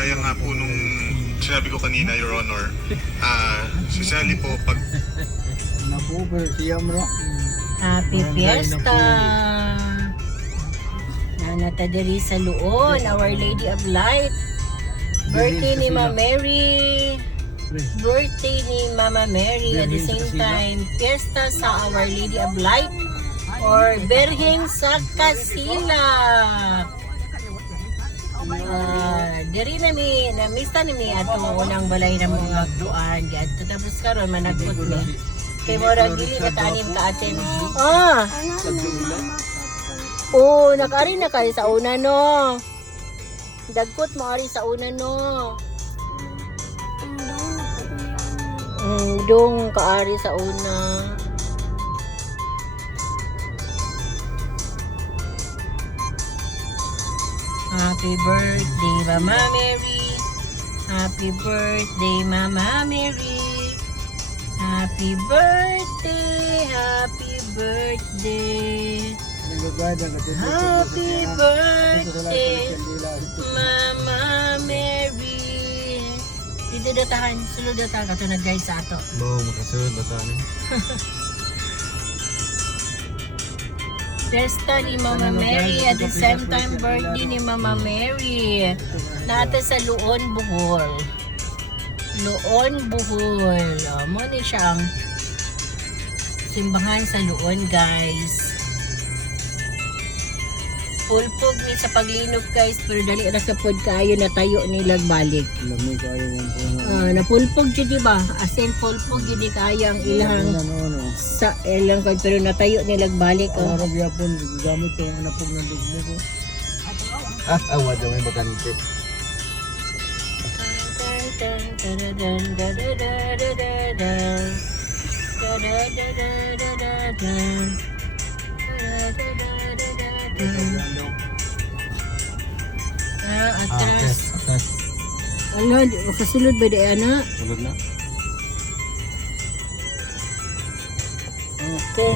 Kaya nga po nung sinabi ko kanina, Your Honor, si Sally po, pag Napuper siya mo. Happy Fiesta! Nanata diri sa Luon, Our Lady of Light. Birthday ni Mama Mary. Birthday ni Mama Mary at the same time, Fiesta sa Our Lady of Light or Berhing sa Kasila. Diri na mi namista ni mi ato unang balay na mga duan gadto tapos karon managot ni kay mora gili katanim ka atin. Nakari na kay sa una no. Dagkot mo ari sa una no. Dong kaari sa una. Happy birthday, Mama Mary. Happy birthday, Mama Mary. Happy birthday, happy birthday. Happy birthday, Mama Mary. Dito datahan, sulod datahan ka ito nag-guide sa ato. Makasulod datahan. Fiesta ni Mama Mary at the same time birthday ni Mama Mary. Nata sa Luon, Bohol. Luon, Bohol. Mo ni siyang simbahan sa Luon, guys. Pulpog ni sa paglinog, guys, pero dali ra sa pod kaayo na tayo nilag balik. Lamig kayo yan. Napulpog jud ba? As in pulpog jud kaayo ang ilang sa ilang kay pero natayo nilag balik. Arab yapon gamit yung napog ng dugmo ko. Awa daw may bakante. Atras. Ano, kasulod ba di ana? Sulod na. Okay.